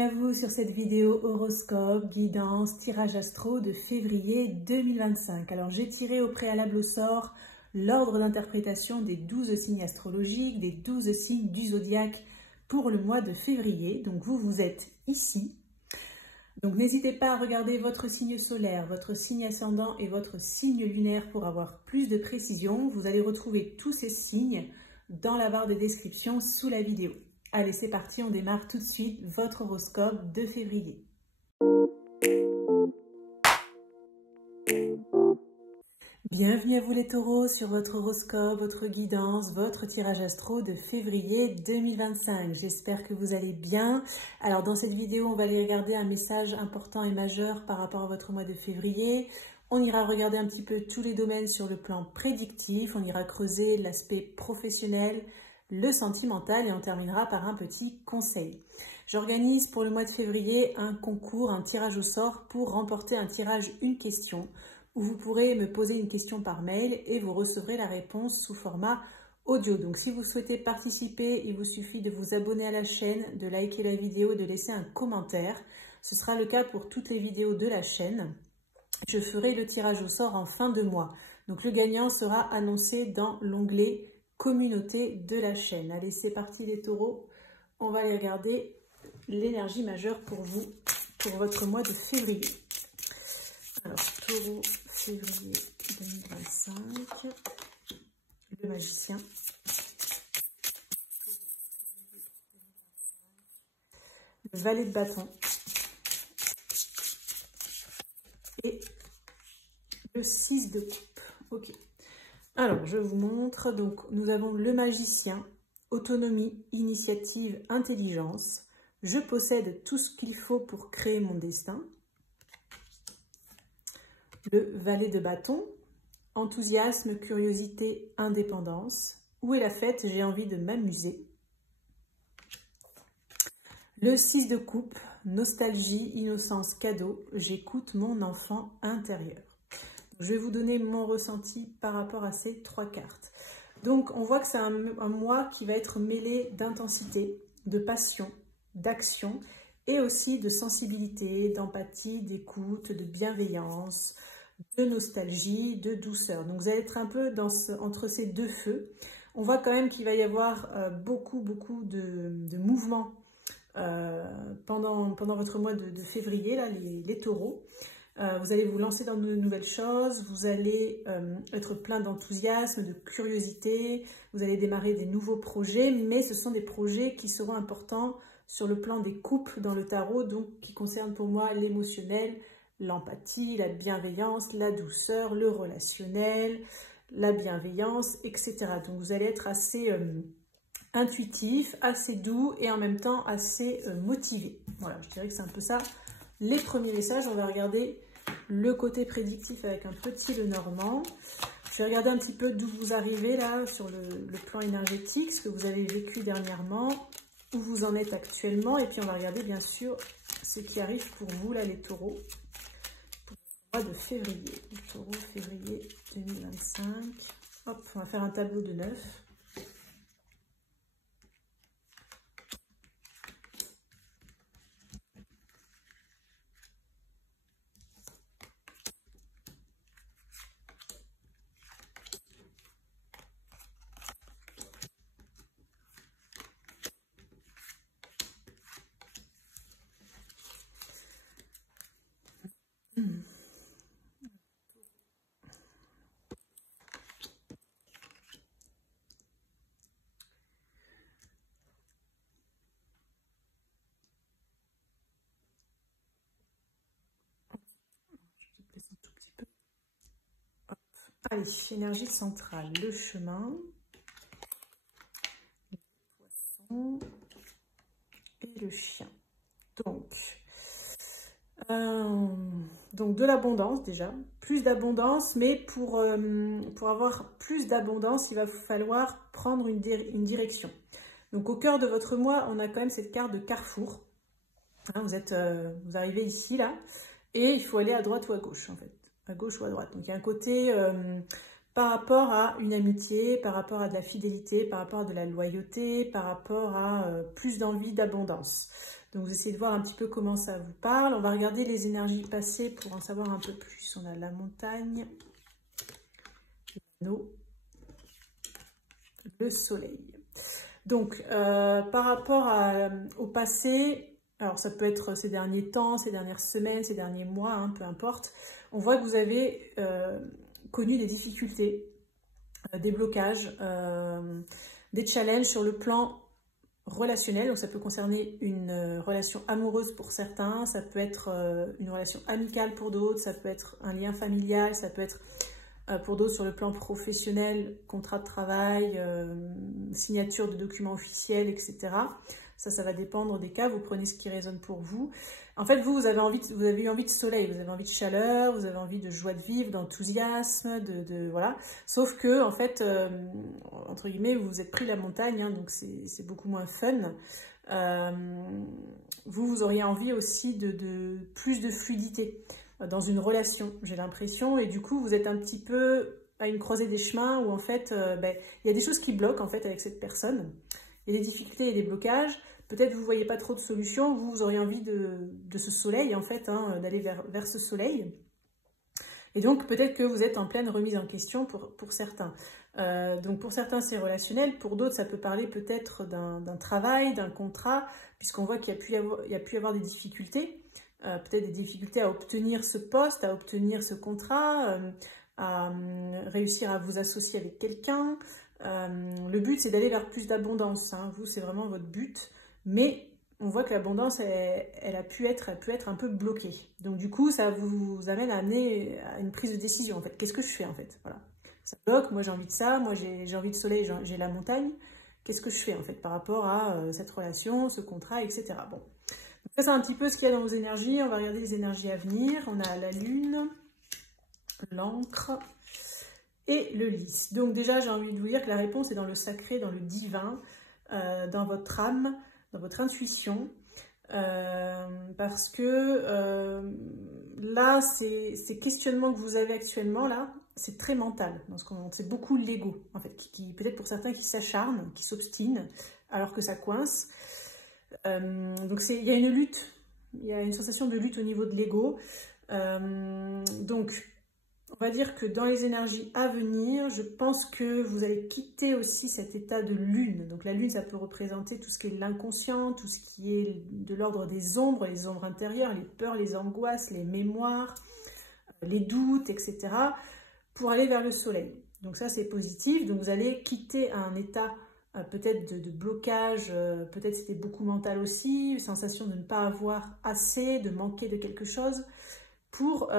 Bienvenue à vous sur cette vidéo horoscope, guidance, tirage astro de février 2025. Alors j'ai tiré au préalable au sort l'ordre d'interprétation des 12 signes astrologiques, des 12 signes du zodiaque pour le mois de février. Donc vous êtes ici. Donc n'hésitez pas à regarder votre signe solaire, votre signe ascendant et votre signe lunaire pour avoir plus de précision. Vous allez retrouver tous ces signes dans la barre de description sous la vidéo. Allez, c'est parti, on démarre tout de suite votre horoscope de février. Bienvenue à vous les taureaux sur votre horoscope, votre guidance, votre tirage astro de février 2025. J'espère que vous allez bien. Alors dans cette vidéo, on va aller regarder un message important et majeur par rapport à votre mois de février. On ira regarder un petit peu tous les domaines sur le plan prédictif. On ira creuser l'aspect professionnel, le sentimental et on terminera par un petit conseil. J'organise pour le mois de février un concours, un tirage au sort pour remporter un tirage une question où vous pourrez me poser une question par mail et vous recevrez la réponse sous format audio. Donc si vous souhaitez participer, il vous suffit de vous abonner à la chaîne, de liker la vidéo, de laisser un commentaire. Ce sera le cas pour toutes les vidéos de la chaîne. Je ferai le tirage au sort en fin de mois. Donc le gagnant sera annoncé dans l'onglet communauté de la chaîne. Allez, c'est parti les taureaux. On va aller regarder l'énergie majeure pour vous, pour votre mois de février. Alors, taureau, février 2025, le magicien. Le valet de bâton. Et le 6 de coupe. Ok. Alors, je vous montre. Donc, nous avons le magicien, autonomie, initiative, intelligence. Je possède tout ce qu'il faut pour créer mon destin. Le valet de bâton, enthousiasme, curiosité, indépendance. Où est la fête? J'ai envie de m'amuser. Le 6 de coupe, nostalgie, innocence, cadeau. J'écoute mon enfant intérieur. Je vais vous donner mon ressenti par rapport à ces trois cartes. Donc, on voit que c'est un mois qui va être mêlé d'intensité, de passion, d'action et aussi de sensibilité, d'empathie, d'écoute, de bienveillance, de nostalgie, de douceur. Donc, vous allez être un peu entre ces deux feux. On voit quand même qu'il va y avoir beaucoup de mouvements pendant votre mois de février, là, les taureaux. Vous allez vous lancer dans de nouvelles choses, vous allez être plein d'enthousiasme, de curiosité, vous allez démarrer des nouveaux projets, mais ce sont des projets qui seront importants sur le plan des couples dans le tarot, donc qui concernent pour moi l'émotionnel, l'empathie, la bienveillance, la douceur, le relationnel, la bienveillance, etc. Donc vous allez être assez intuitif, assez doux et en même temps assez motivé. Voilà, je dirais que c'est un peu ça. Les premiers messages, on va regarder le côté prédictif avec un petit Lenormand. Je vais regarder un petit peu d'où vous arrivez là sur le plan énergétique, ce que vous avez vécu dernièrement, où vous en êtes actuellement. Et puis on va regarder bien sûr ce qui arrive pour vous là les taureaux, pour le mois de février. Le taureau février 2025. Hop, on va faire un tableau de 9. Allez, énergie centrale, le chemin, le poisson et le chien. Donc de l'abondance déjà, plus d'abondance, mais pour avoir plus d'abondance, il va falloir prendre une direction. Donc au cœur de votre mois, on a quand même cette carte de carrefour. Hein, vous arrivez ici, là, et il faut aller à droite ou à gauche, en fait. À gauche ou à droite. Donc il y a un côté par rapport à une amitié, par rapport à de la fidélité, par rapport à de la loyauté, par rapport à plus d'envie, d'abondance. Donc vous essayez de voir un petit peu comment ça vous parle. On va regarder les énergies passées pour en savoir un peu plus. On a la montagne, l'eau, le soleil. Donc par rapport au passé, alors ça peut être ces derniers temps, ces dernières semaines, ces derniers mois, hein, peu importe, on voit que vous avez connu des difficultés, des blocages, des challenges sur le plan relationnel. Donc ça peut concerner une relation amoureuse pour certains, ça peut être une relation amicale pour d'autres, ça peut être un lien familial, ça peut être pour d'autres sur le plan professionnel, contrat de travail, signature de documents officiels, etc. Ça va dépendre des cas, vous prenez ce qui résonne pour vous. En fait, vous avez eu envie de soleil, vous avez envie de chaleur, vous avez envie de joie de vivre, d'enthousiasme, voilà. Sauf que, en fait, entre guillemets, vous vous êtes pris la montagne, hein, donc c'est beaucoup moins fun. Vous auriez envie aussi de plus de fluidité dans une relation, j'ai l'impression, et du coup, vous êtes un petit peu à une croisée des chemins où, en fait, il y a des choses qui bloquent, en fait, avec cette personne. Il y a des difficultés et des blocages. Peut-être vous ne voyez pas trop de solutions, vous auriez envie de ce soleil, en fait, hein, d'aller vers ce soleil. Et donc, peut-être que vous êtes en pleine remise en question pour certains. Donc, pour certains, c'est relationnel. Pour d'autres, ça peut parler peut-être d'un travail, d'un contrat, puisqu'on voit qu'il y a pu y avoir des difficultés. Peut-être des difficultés à obtenir ce poste, à obtenir ce contrat, à réussir à vous associer avec quelqu'un. Le but, c'est d'aller vers plus d'abondance. Hein. Vous, c'est vraiment votre but. Mais on voit que l'abondance, elle a pu être un peu bloquée. Donc, du coup, ça vous amène à amener à une prise de décision, en fait. Qu'est-ce que je fais, en fait? Voilà. Ça bloque. Moi, j'ai envie de ça. Moi, j'ai envie de soleil. J'ai la montagne. Qu'est-ce que je fais, en fait, par rapport à cette relation, ce contrat, etc. Bon. Donc, ça, c'est un petit peu ce qu'il y a dans vos énergies. On va regarder les énergies à venir. On a la lune, l'encre et le lys. Donc déjà, j'ai envie de vous dire que la réponse est dans le sacré, dans le divin, dans votre âme, dans votre intuition. Parce que là, ces questionnements que vous avez actuellement, là, c'est très mental. C'est beaucoup l'ego, en fait, qui peut-être pour certains qui s'acharnent, qui s'obstinent, alors que ça coince. Donc il y a une lutte, il y a une sensation de lutte au niveau de l'ego. Donc, on va dire que dans les énergies à venir, je pense que vous allez quitter aussi cet état de lune. Donc la lune, ça peut représenter tout ce qui est l'inconscient, tout ce qui est de l'ordre des ombres, les ombres intérieures, les peurs, les angoisses, les mémoires, les doutes, etc. pour aller vers le soleil. Donc ça, c'est positif. Donc vous allez quitter un état peut-être de blocage, peut-être c'était beaucoup mental aussi, sensation de ne pas avoir assez, de manquer de quelque chose, pour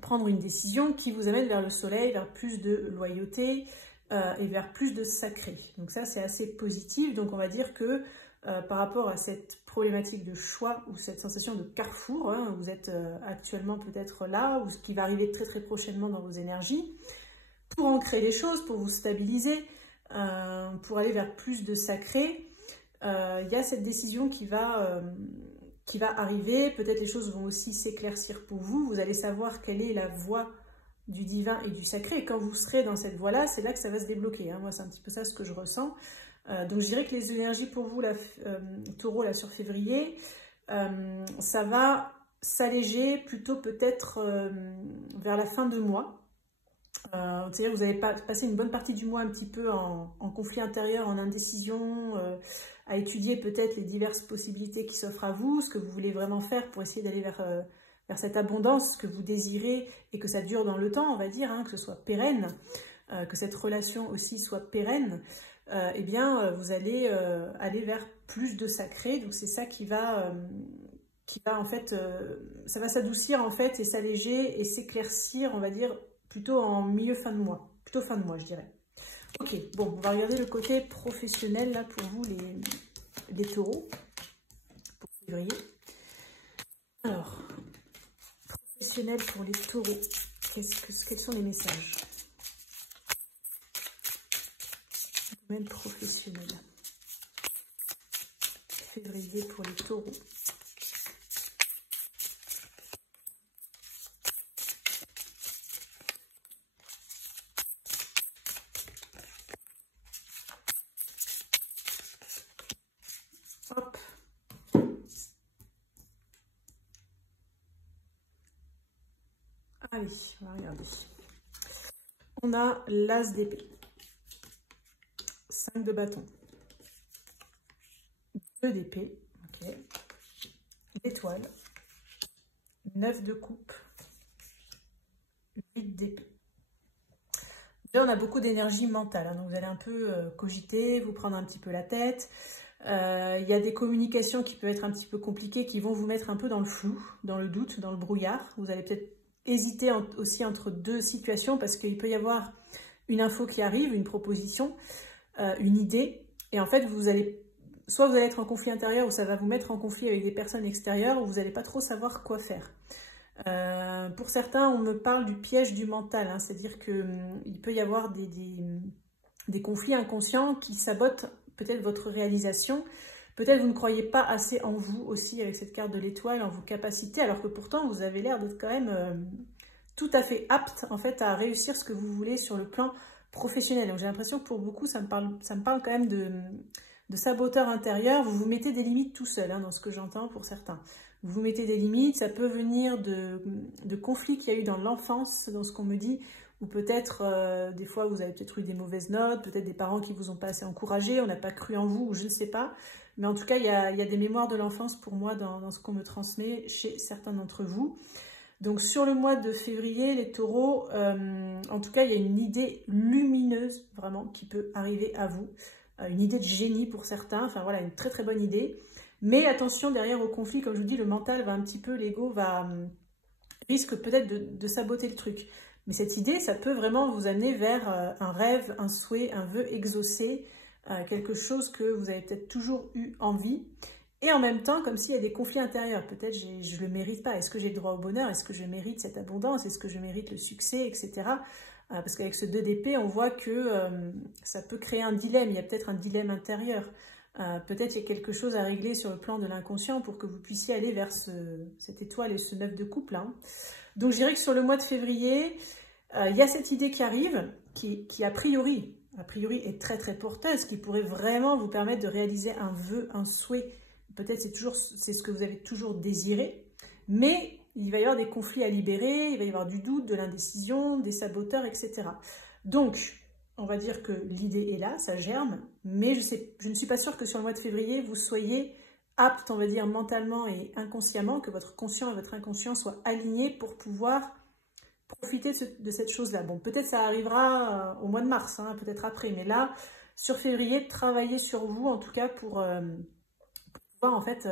prendre une décision qui vous amène vers le soleil, vers plus de loyauté et vers plus de sacré. Donc ça, c'est assez positif. Donc on va dire que par rapport à cette problématique de choix ou cette sensation de carrefour, hein, vous êtes actuellement peut-être là, ou ce qui va arriver très très prochainement dans vos énergies, pour ancrer les choses, pour vous stabiliser, pour aller vers plus de sacré, il y a cette décision qui va arriver. Peut-être les choses vont aussi s'éclaircir pour vous. Vous allez savoir quelle est la voie du divin et du sacré. Et quand vous serez dans cette voie-là, c'est là que ça va se débloquer. Hein. Moi, c'est un petit peu ça ce que je ressens. Donc, je dirais que les énergies pour vous, taureau, là, sur février, ça va s'alléger plutôt peut-être vers la fin de mois. C'est-à-dire que vous allez passer une bonne partie du mois un petit peu en conflit intérieur, en indécision, à étudier peut-être les diverses possibilités qui s'offrent à vous, ce que vous voulez vraiment faire pour essayer d'aller vers cette abondance que vous désirez et que ça dure dans le temps, on va dire, hein, que ce soit pérenne, que cette relation aussi soit pérenne. Eh bien, vous allez aller vers plus de sacré. Donc, c'est ça qui va en fait, ça va s'adoucir en fait et s'alléger et s'éclaircir, on va dire, plutôt en fin de mois, plutôt fin de mois, je dirais. Ok, bon, on va regarder le côté professionnel, là, pour vous, les taureaux, pour février. Alors, professionnel pour les taureaux, quels sont les messages? Domaine professionnel. Février pour les taureaux. Hop. Allez, on va regarder. On a l'as d'épée, 5 de bâton, 2 d'épée, ok, l'étoile, 9 de coupe, 8 d'épée. Là, on a beaucoup d'énergie mentale, hein, donc vous allez un peu cogiter, vous prendre un petit peu la tête. Il y a des communications qui peuvent être un petit peu compliquées, qui vont vous mettre un peu dans le flou, dans le doute, dans le brouillard. Vous allez peut-être hésiter aussi entre deux situations parce qu'il peut y avoir une info qui arrive, une proposition, une idée. Et en fait, soit vous allez être en conflit intérieur ou ça va vous mettre en conflit avec des personnes extérieures où vous n'allez pas trop savoir quoi faire. Pour certains, on me parle du piège du mental, hein, c'est-à-dire qu'il peut y avoir des conflits inconscients qui sabotent peut-être votre réalisation. Peut-être vous ne croyez pas assez en vous aussi avec cette carte de l'étoile, en vos capacités, alors que pourtant vous avez l'air d'être quand même tout à fait apte en fait à réussir ce que vous voulez sur le plan professionnel. Donc j'ai l'impression que pour beaucoup ça me parle quand même de saboteur intérieur. Vous vous mettez des limites tout seul, hein, dans ce que j'entends pour certains. Vous vous mettez des limites, ça peut venir de conflits qu'il y a eu dans l'enfance, dans ce qu'on me dit, ou peut-être des fois vous avez peut-être eu des mauvaises notes, peut-être des parents qui vous ont pas assez encouragé, on n'a pas cru en vous, ou je ne sais pas. Mais en tout cas, il y a des mémoires de l'enfance pour moi dans ce qu'on me transmet chez certains d'entre vous. Donc sur le mois de février, les taureaux, en tout cas, il y a une idée lumineuse vraiment qui peut arriver à vous. Une idée de génie pour certains, enfin voilà, une très très bonne idée. Mais attention, derrière au conflit, comme je vous dis, le mental va un petit peu, l'ego risque peut-être de saboter le truc. Mais cette idée, ça peut vraiment vous amener vers un rêve, un souhait, un vœu exaucé, quelque chose que vous avez peut-être toujours eu envie. Et en même temps, comme s'il y a des conflits intérieurs. Peut-être je ne le mérite pas. Est-ce que j'ai le droit au bonheur? Est-ce que je mérite cette abondance? Est-ce que je mérite le succès, etc. Parce qu'avec ce 2 d'épée, on voit que ça peut créer un dilemme. Il y a peut-être un dilemme intérieur. Peut-être il y a quelque chose à régler sur le plan de l'inconscient pour que vous puissiez aller vers cette étoile et ce 9 de coupe là. Donc je dirais que sur le mois de février, il y a cette idée qui arrive, qui a priori est très très porteuse, qui pourrait vraiment vous permettre de réaliser un vœu, un souhait. Peut-être c'est ce que vous avez toujours désiré, mais il va y avoir des conflits à libérer, il va y avoir du doute, de l'indécision, des saboteurs, etc. Donc, on va dire que l'idée est là, ça germe, mais je ne suis pas sûre que sur le mois de février, vous soyez apte, on va dire, mentalement et inconsciemment, que votre conscient et votre inconscient soient alignés pour pouvoir profiter de cette chose-là. Bon, peut-être ça arrivera au mois de mars, hein, peut-être après, mais là, sur février, travaillez sur vous, en tout cas, pour pouvoir, en fait,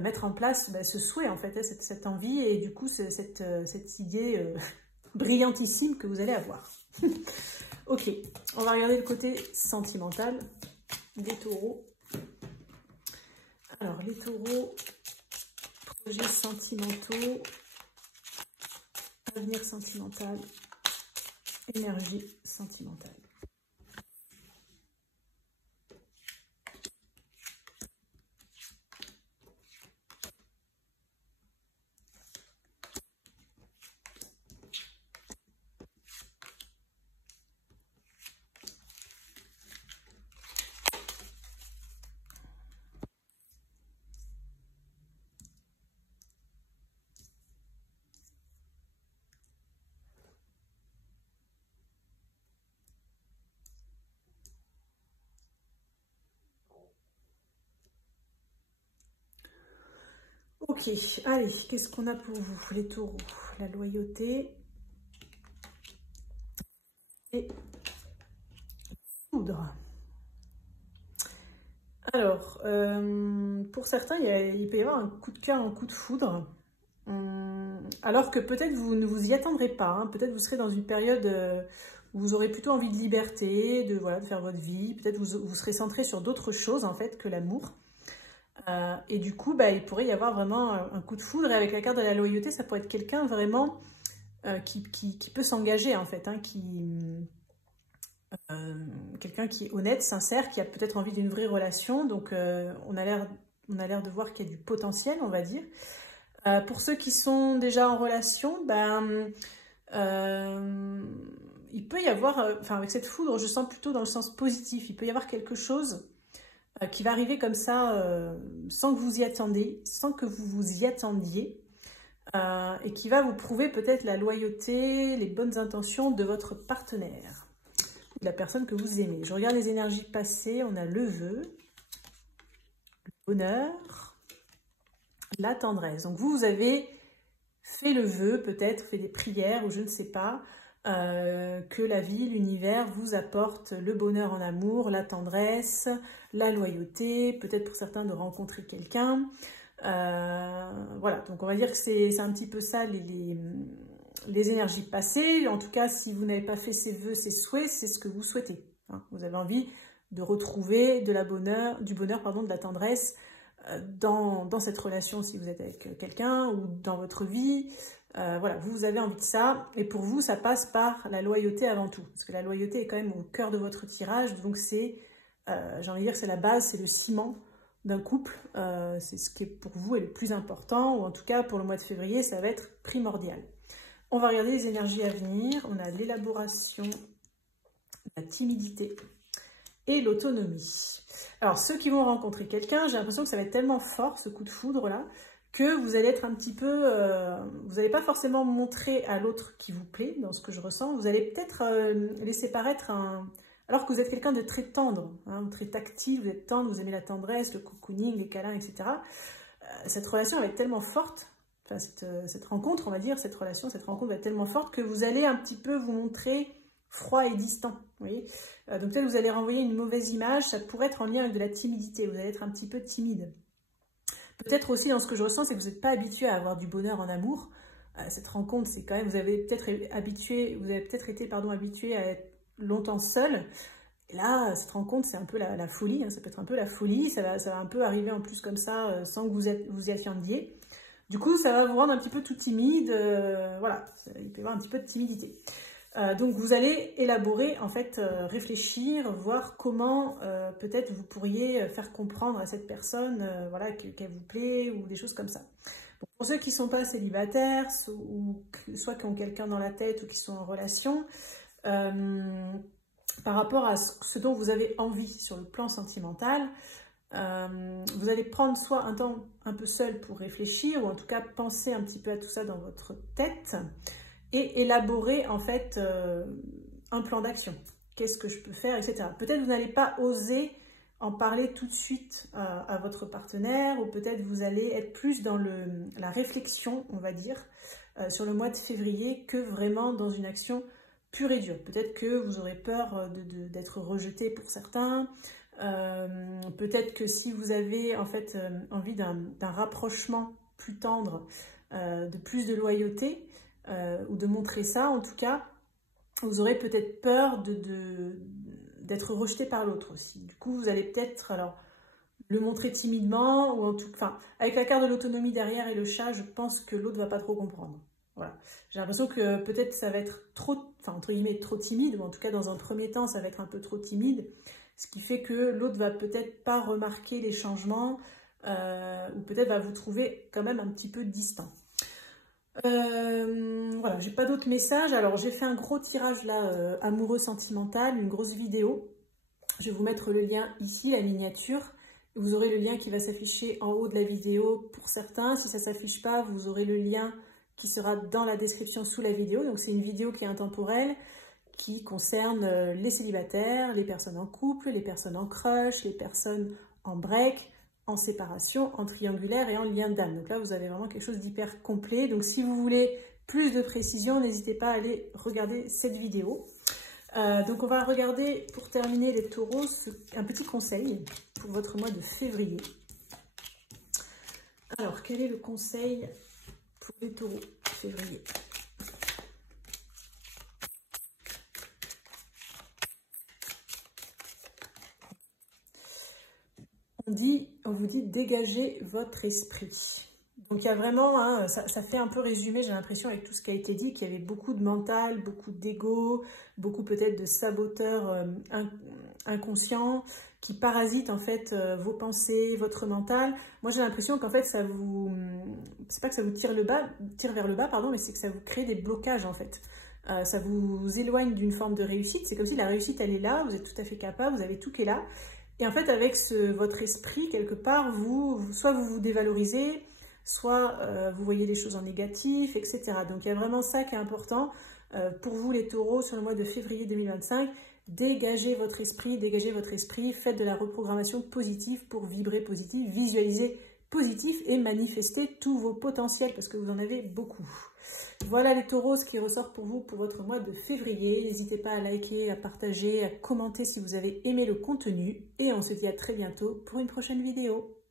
mettre en place ce souhait, en fait, cette envie, et du coup, cette idée brillantissime que vous allez avoir. Ok, on va regarder le côté sentimental des taureaux. Alors, les taureaux, projets sentimentaux, avenir sentimental, énergie sentimentale. Ok, allez, qu'est-ce qu'on a pour vous, les taureaux? La loyauté et foudre. Alors, pour certains, il peut y avoir un coup de cœur, un coup de foudre. Alors que peut-être vous ne vous y attendrez pas. Hein. Peut-être vous serez dans une période où vous aurez plutôt envie de liberté, de faire votre vie. Peut-être vous serez centré sur d'autres choses en fait que l'amour. Et du coup, il pourrait y avoir vraiment un coup de foudre. Et avec la carte de la loyauté, ça pourrait être quelqu'un vraiment qui peut s'engager en fait. Hein, quelqu'un qui est honnête, sincère, qui a peut-être envie d'une vraie relation. Donc, on a l'air de voir qu'il y a du potentiel, on va dire. Pour ceux qui sont déjà en relation, il peut y avoir, avec cette foudre, je sens plutôt dans le sens positif. Il peut y avoir quelque chose qui va arriver comme ça, sans que vous y attendiez, et qui va vous prouver peut-être la loyauté, les bonnes intentions de votre partenaire, de la personne que vous aimez. Je regarde les énergies passées, on a le vœu, le bonheur, la tendresse. Donc vous avez fait le vœu, peut-être fait des prières ou je ne sais pas, que la vie, l'univers vous apporte le bonheur en amour, la tendresse, la loyauté, peut-être pour certains de rencontrer quelqu'un. Voilà, donc on va dire que c'est un petit peu ça les énergies passées. En tout cas, si vous n'avez pas fait ces vœux, ces souhaits, c'est ce que vous souhaitez. Hein. Vous avez envie de retrouver du bonheur, de la tendresse dans cette relation si vous êtes avec quelqu'un ou dans votre vie. Voilà, vous avez envie de ça. Et pour vous, ça passe par la loyauté avant tout. Parce que la loyauté est quand même au cœur de votre tirage. Donc c'est, j'ai envie de dire, c'est la base, c'est le ciment d'un couple. C'est ce qui est pour vous est le plus important. Ou en tout cas, pour le mois de février, ça va être primordial. On va regarder les énergies à venir. On a l'élaboration, la timidité et l'autonomie. Alors, ceux qui vont rencontrer quelqu'un, j'ai l'impression que ça va être tellement fort, ce coup de foudre-là, que vous allez être un petit peu... vous n'allez pas forcément montrer à l'autre qui vous plaît, dans ce que je ressens. Vous allez peut-être laisser paraître un... Alors que vous êtes quelqu'un de très tendre, hein, très tactile, vous êtes tendre, vous aimez la tendresse, le cocooning, les câlins, etc. Cette relation va être tellement forte, enfin cette rencontre, on va dire, cette rencontre va être tellement forte que vous allez un petit peu vous montrer froid et distant. Vous voyez, donc peut-être vous allez renvoyer une mauvaise image, ça pourrait être en lien avec de la timidité, vous allez être un petit peu timide. Peut-être aussi dans ce que je ressens, c'est que vous n'êtes pas habitué à avoir du bonheur en amour. Cette rencontre, c'est quand même, vous avez peut-être été habitué à être longtemps seul. Et là, cette rencontre, c'est un peu la folie, hein, ça peut être un peu la folie, ça va un peu arriver en plus comme ça, sans que vous y affirmiez. Du coup, ça va vous rendre un petit peu tout timide, voilà, il peut y avoir un petit peu de timidité. Donc vous allez élaborer, en fait, réfléchir, voir comment peut-être vous pourriez faire comprendre à cette personne voilà, qu'elle vous plaît ou des choses comme ça. Bon, pour ceux qui ne sont pas célibataires ou soit qui ont quelqu'un dans la tête ou qui sont en relation, par rapport à ce dont vous avez envie sur le plan sentimental, vous allez prendre soit un temps un peu seul pour réfléchir ou en tout cas penser un petit peu à tout ça dans votre tête et élaborer en fait un plan d'action. Qu'est-ce que je peux faire, etc. Peut-être vous n'allez pas oser en parler tout de suite à votre partenaire ou peut-être vous allez être plus dans la réflexion, on va dire, sur le mois de février que vraiment dans une action pure et dure. Peut-être que vous aurez peur d'être rejeté pour certains. Peut-être que si vous avez en fait envie d'un rapprochement plus tendre, de plus de loyauté, ou de montrer ça, en tout cas, vous aurez peut-être peur d'être rejeté par l'autre aussi. Du coup, vous allez peut-être alors le montrer timidement, ou en tout, enfin, avec la carte de l'autonomie derrière et le chat, je pense que l'autre va pas trop comprendre. Voilà. J'ai l'impression que peut-être ça va être trop, enfin, entre guillemets, trop timide, ou en tout cas, dans un premier temps, ça va être un peu trop timide, ce qui fait que l'autre va peut-être pas remarquer les changements, ou peut-être va vous trouver quand même un petit peu distant. Voilà, j'ai pas d'autres messages. Alors, j'ai fait un gros tirage là, amoureux sentimental, une grosse vidéo. Je vais vous mettre le lien ici, la miniature. Vous aurez le lien qui va s'afficher en haut de la vidéo pour certains. Si ça ne s'affiche pas, vous aurez le lien qui sera dans la description sous la vidéo. Donc, c'est une vidéo qui est intemporelle, qui concerne les célibataires, les personnes en couple, les personnes en crush, les personnes en break, en séparation, en triangulaire et en lien d'âme. Donc là, vous avez vraiment quelque chose d'hyper complet. Donc, si vous voulez plus de précision, n'hésitez pas à aller regarder cette vidéo. Donc, on va regarder, pour terminer les taureaux, un petit conseil pour votre mois de février. Alors, quel est le conseil pour les taureaux février? On vous dit dégagez votre esprit. Donc il y a vraiment, hein, ça fait un peu résumé, j'ai l'impression avec tout ce qui a été dit, qu'il y avait beaucoup de mental, beaucoup d'ego, beaucoup peut-être de saboteurs inconscients qui parasitent en fait vos pensées, votre mental. Moi j'ai l'impression qu'en fait ça vous, c'est pas que ça vous tire vers le bas, pardon, mais c'est que ça vous crée des blocages en fait. Ça vous éloigne d'une forme de réussite. C'est comme si la réussite elle est là, vous êtes tout à fait capable, vous avez tout qui est là. Et en fait, avec votre esprit, quelque part, soit vous vous dévalorisez, soit vous voyez les choses en négatif, etc. Donc il y a vraiment ça qui est important pour vous les taureaux sur le mois de février 2025. Dégagez votre esprit, faites de la reprogrammation positive pour vibrer positif, visualiser positif et manifester tous vos potentiels parce que vous en avez beaucoup. Voilà les taureaux, ce qui ressort pour vous pour votre mois de février. N'hésitez pas à liker, à partager, à commenter si vous avez aimé le contenu et on se dit à très bientôt pour une prochaine vidéo.